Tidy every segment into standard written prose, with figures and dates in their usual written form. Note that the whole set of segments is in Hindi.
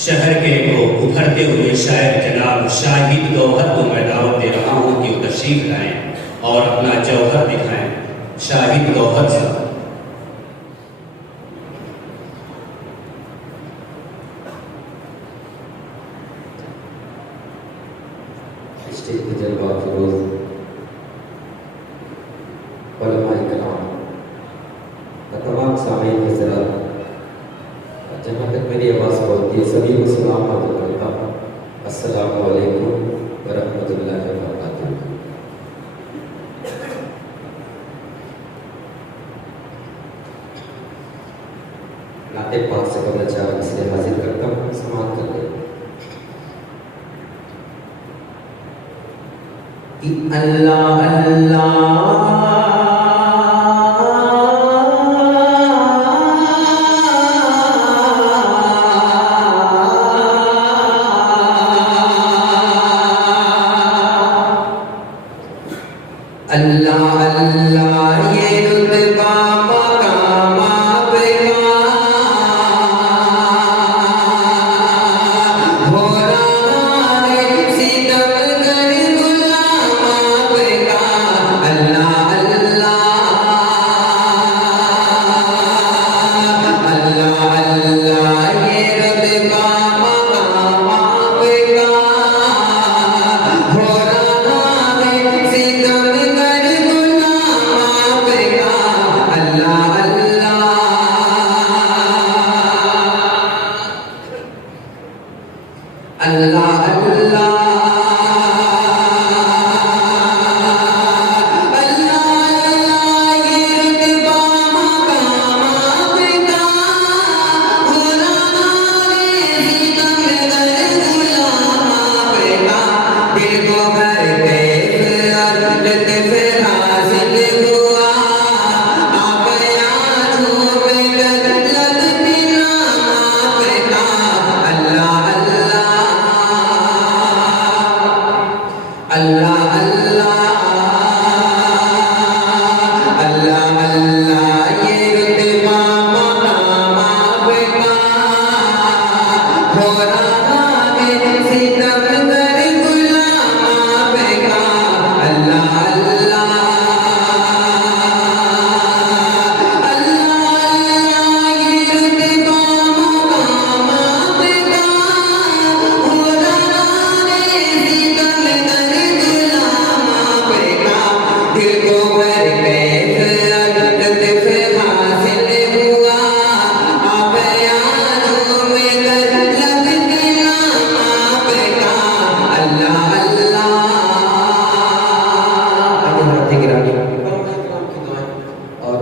शहर के को उभरते हुए शायर जनाब शाहिद गौहर को मैं दावत दे रहा हूँ कि वो तशरीफ लाएं और अपना जौहर दिखाएं। शाहिद गौहर साहब स्टेज पे जलवा फिरोज उलमाए कराम तमाम सामीन हज़रात, जहाँ तक मेरी आवाज़ पहुँचती है सभी को सलाम अर्ज़ करता हूँ। अस्सलामु अलैकुम व रहमतुल्लाहि व बरकातुहू। नाते पाक से कबल चार इसलिए हाजिर करता हूँ, समाप्त कर दे। अल्लाह अल्लाह अल्लाह अल्लाह ये रुतबा मकाम आपका हो रहा है सितमगर गुलाम आपका। अल्लाह अल्लाह अल्लाह अल्लाह ये रुतबा मकाम आपका हो रहा है सितमगर अल्लाह अल्लाह अल्लाह अल्लाह अल्लाह अल्लाह ये रुतबा मकाम आपका हो रहा है सितमगर गुलाम आपका। अल्लाह अल्लाह अल्लाह ये रुतबा मकाम आपका हो रहा है सितमगर दिल को भर कैफ लुत्फ हासिल हुआ आप यादों में कर लगते नाम आपका। अल्लाह अल्लाह और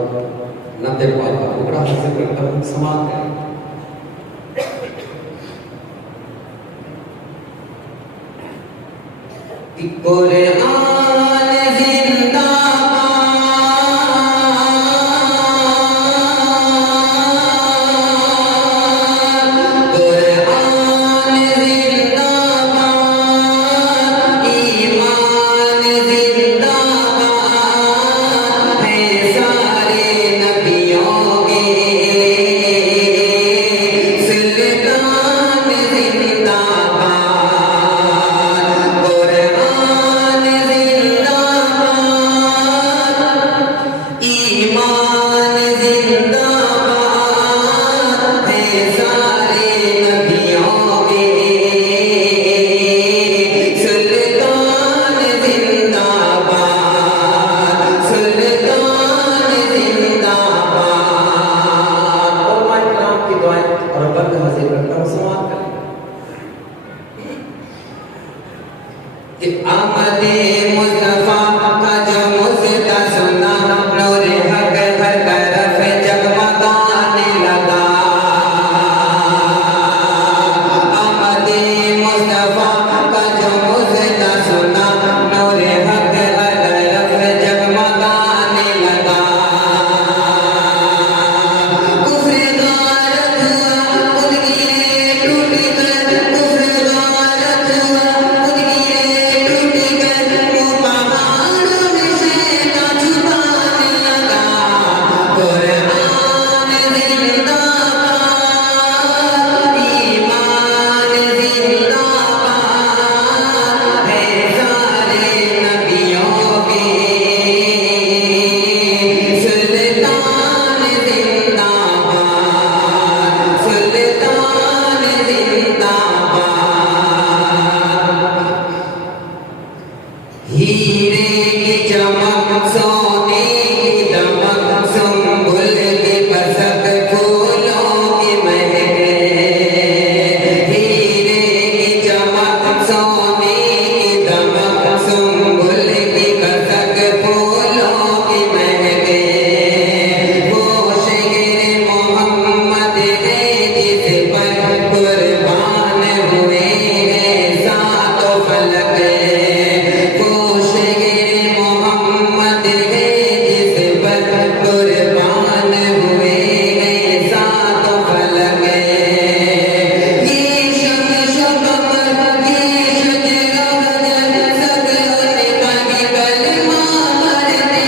नब्बे पाल का टुकड़ा हासिल करकर समाप्त करें। कुरान चमक सोने की दमक सुंबुल की बसक फूलों की महक हीरे की चमक सोने की दमक सुंबुल की बसक फूलों की महक वो शिर मोहम्मद है जिस पर कुर्बान हुए हैं सातों फलक वो शिर मोहम्मद है जिस पर कुर्बान हुए हैं सातों फलक ये शुभ शुभ ये शुभ रवजन सब उनका कलमा पढ़ते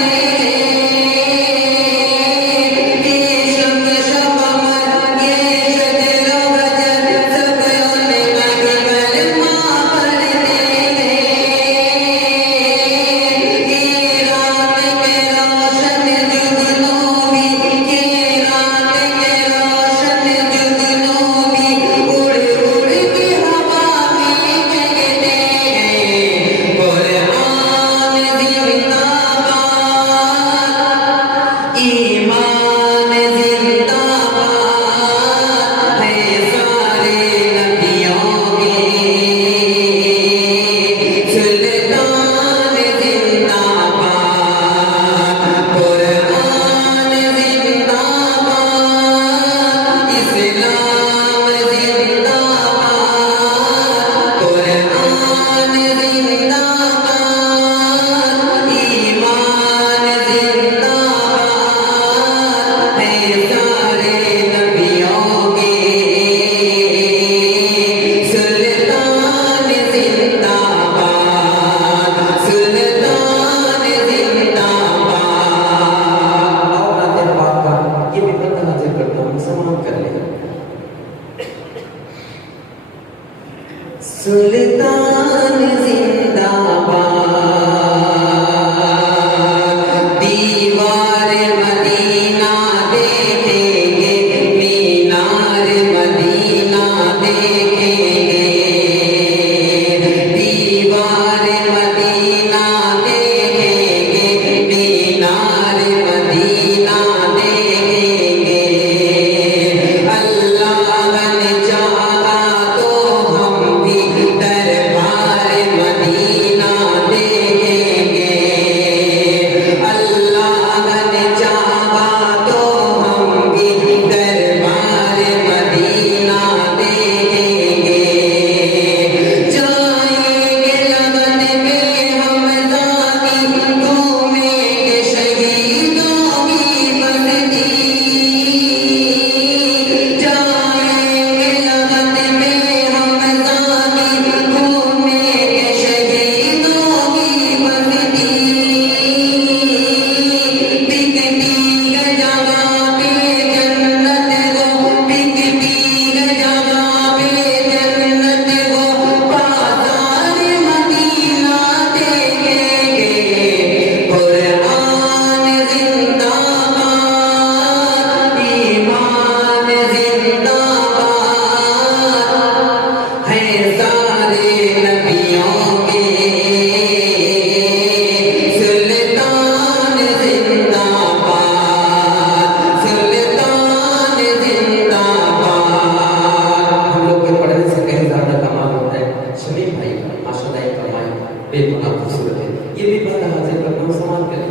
ये शुभ शुभ ये शुभ रवजन सब उनका कलमा पढ़ते ये रात के रोशन जुगनों भी ये रात के रोशन जुगनों भी उड़ उड़ के हवा में जगते हैं कुरान जिंदाबाद ईमान जिंदाबाद है सारे नबियों के सुल्तान जिंदाबाद कुरान जिंदाबाद इस्लाम जिंदाबाद कुरान जिंदाबाद ईमान जिंदाबाद है सारे नबियों के सुल्तान जिंदाबाद सुल्तान जिंदाबाद। और नाते पाक का ये भी बंदा हाजिर करता हूँ, मुसलमान कर ले। सुल्तान जिंदाबाद दीवार मदीना देखेंगे मीनार मदीना देखेंगे दीवार मदीना देखेंगे मीनार मदीना देखेंगे अल्लाह ने चाहा तो हम भी दरबार मदीना देखेंगे अल्लाह ने चाहा तो हम भी दरबार मदीना देखेंगे जाएंगे लगन में हम दादी घूमेंगे शहीदों की बस्ती जाएंगे लगन में हम दादी घूमेंगे शहीदों की बस्ती बिकती जगह पे जन्नत वो बिकती जगह पे जन्नत वो बाजार मदीना देखेंगे कुरान जिंदाबाद ईमान जिंदाबाद है सारे नबियों के सुल्तान जिंदाबाद सुल्तान जिंदाबाद। हम लोग के पढ़ने से कहीं ज्यादा कमाल होता है। शमीम भाई माशाल्लाह एक कमाई बेगुनाह खूबसूरत है, ये भी बंदा हाजिर करता हूँ, मुसलमान कर ले।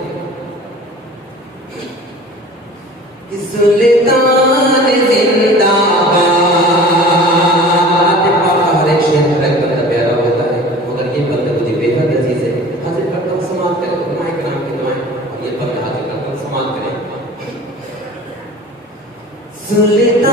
सुल्तान जिंदाबाद नाते पाक का हर एक शेर हर एक बंदा प्यारा होता है, मगर ये बंदा मुझे बेहद अजीज है। हाजिर करता हूँ, समाप्त करें उलमाए किराम की दुआएं और ये बंदा हाजिर करता हूँ, समाप्त करें। सुल्तान